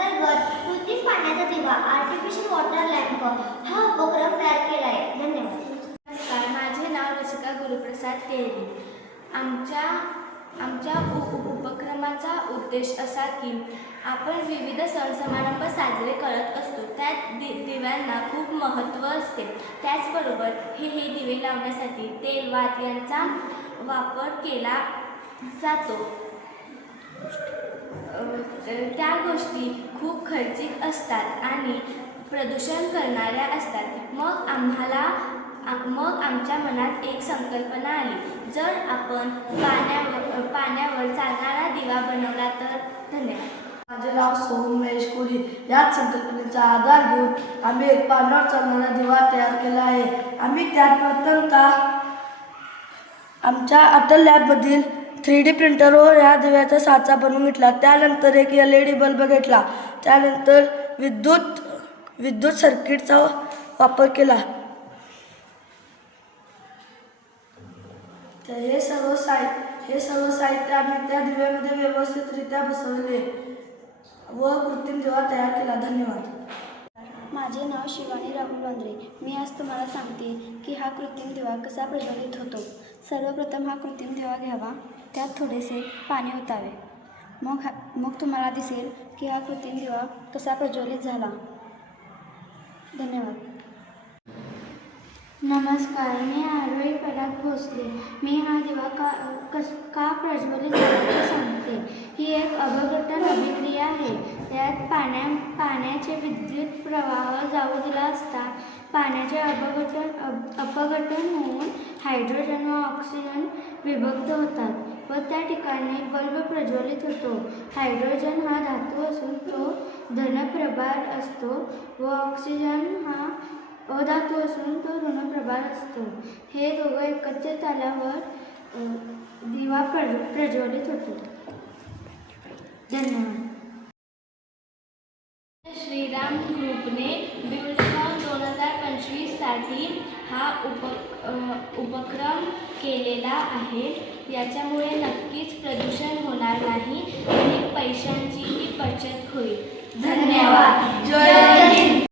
अंतर्गत कृत्रिम पाण्याचा दिवा आर्टिफिशियल वॉटर लॅम्प हा उपक्रम तयार केला आहे. धन्यवाद. नमस्कार, माझे नाव रसिका गुरुप्रसाद केळगी. आमच्या उपक्रमाचा उद्देश असा की आपण विविध सण समारंभ साजरे करत असतो. त्यात दिव्यांना खूप महत्त्व असते. त्याचबरोबर हे दिवे लावण्यासाठी तेल वात यांचा वापर केला जातो. त्या गोष्टी खूप खर्चिक असतात आणि प्रदूषण करणाऱ्या असतात. मग आमच्या मनात एक संकल्पना आली, जर आपण पाण्यावर चालणारा दिवा बनवला तर. धन्यवाद. माझे नाव सोहम महेश कोली. याच संकल्पनेचा आधार घेऊन आम्ही एक पाण्यावर चालणारा दिवा तयार केला आहे. आम्ही त्यात प्रथमतः आमच्या अटल लॅबमधील 3D प्रिंटरवर या दिव्याचा साचा बनवून घेतला. त्यानंतर एक LED बल्ब घेतला. त्यानंतर विद्युत सर्किटचा वापर केला. हे सर्व साहित्य आम्ही त्या दिव्यामध्ये व्यवस्थितरित्या बसवले व कृत्रिम दिवा तयार केला. धन्यवाद. माझे नाव शिवानी राहुल वांद्रे. मी आज तुम्हाला सांगते की हा कृत्रिम दिवा कसा प्रज्वलित होतो. सर्वप्रथम हा कृत्रिम दिवा घ्यावा, त्यात थोडेसे पाणी ओतावे. मग तुम्हाला दिसेल की हा कृत्रिम दिवा कसा प्रज्वलित झाला. धन्यवाद. नमस्कार, मी आरोही पराग भोसले. मी हा दिवा का प्रज्वलित झाला ते सांगते. ही एक अपघटन अभिक्रिया आहे. त्यात पाण्याचे विद्युत प्रवाह जाऊ दिला असता पाण्याचे अपघटन होऊन हायड्रोजन व ऑक्सिजन विभक्त होतात व त्या ठिकाणी बल्ब प्रज्वलित होतो. हायड्रोजन हा धातू असून तो धनप्रभार असतो व ऑक्सिजन हा अधातू असून तो ऋणप्रभार असतो. हे दोघं एकत्रित आल्यावर दिवा प्रज्वलित होतो. धन्यवाद. श्रीराम ग्रुपने बिल्डकॉन 2025 साठी हा उपक्रम केलेला आहे. याच्यामुळे नक्कीच प्रदूषण होणार नाही आणि पैशांचीही बचत होईल. धन्यवाद. जय हिंद.